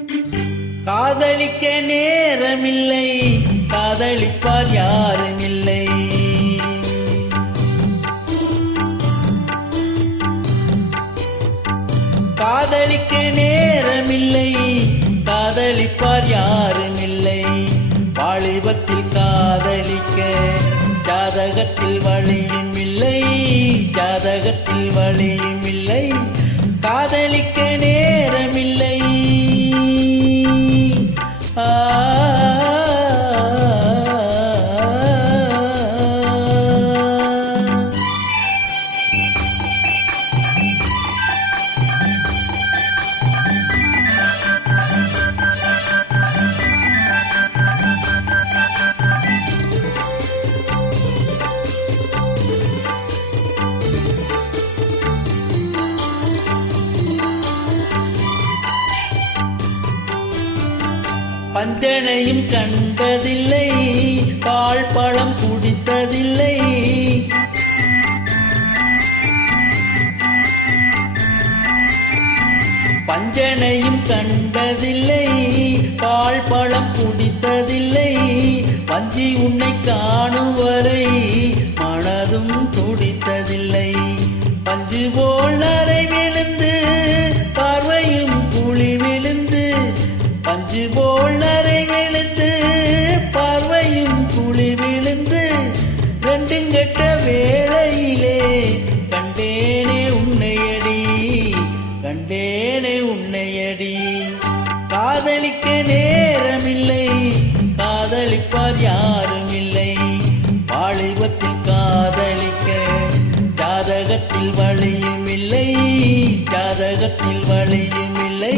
காதலிக்க நேரமில்லை, காதலிப்பார் யாரும் இல்லை. காதலிக்க நேரமில்லை, காதலிப்பார் யாரும் இல்லை. வாலிபத்தில் காதலிக்க ஜாதகத்தில் வழியும் இல்லை, ஜாதகத்தில் வழியும் இல்லை. காதலிக்க நேரமில்லை. பஞ்சனையும் கண்டதில்லை, பால் பழம் குடித்ததில்லை. பஞ்சனையும் கண்டதில்லை, பால் பழம் குடித்ததில்லை. வஞ்சி உன்னை காணுவரை மனதும் துடித்ததில்லை. பஞ்சு போல் நரை விழுந்து பார்வையும் குழி விழுந்து, பஞ்சு போல் நரை விழுந்து பார்வையும் குழி விழுந்து, ரெண்டும் கெட்ட வேளையிலே கண்டேனே உன்னையடி, கண்டேனே உன்னையடி. காதலிக்க நேரமில்லை, காதலிப்பார் யாரும் இல்லை. வாலிபத்தில் காதலிக்க ஜாதகத்தில் வழியும் இல்லை, ஜாதகத்தில் வழியும் இல்லை.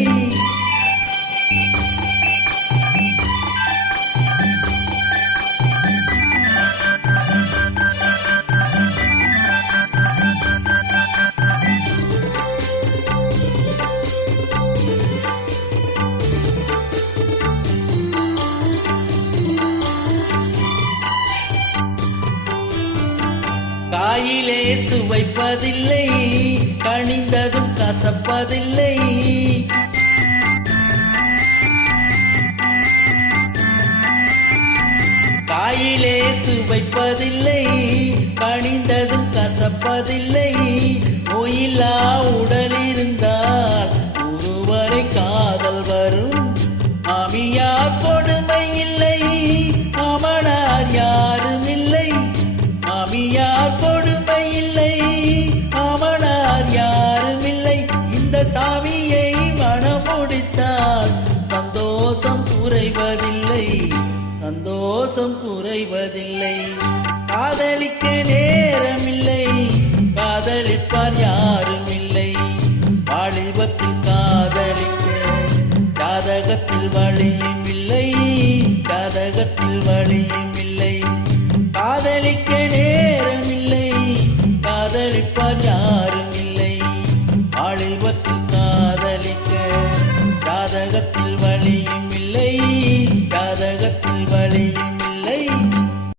காயிலே சுவைப்பதில்லை, கனிந்ததும் கசப்பதில்லை. காயிலே சுவைப்பதில்லை, கனிந்ததும் கசப்பதில்லை. நோயில்லா உடல் இருந்தால் ஒருவரை காதல் வரும். மாமியார் கொடுமை இல்லை, மாமனார் யாரும் இல்லை. மாமியார் கொடுமை இல்லை, மாமனார் யாரும் இல்லை. இந்த சாமியை மனம் முடித்தால் சந்தோஷம் குறைவதில்லை, சந்தோஷம் குறைவதில்லை. காதலிக்க நேரமில்லை, காதலிப்பார் யாரும் இல்லை. வாலிபத்தில் காதலிக்க ஜாதகத்தில் வழியும் இல்லை, ஜாதகத்தில் வழியும் இல்லை. காதலிக்க நேரமில்லை, காதலிப்பார் யாரும் இல்லை. வாலிபத்தில்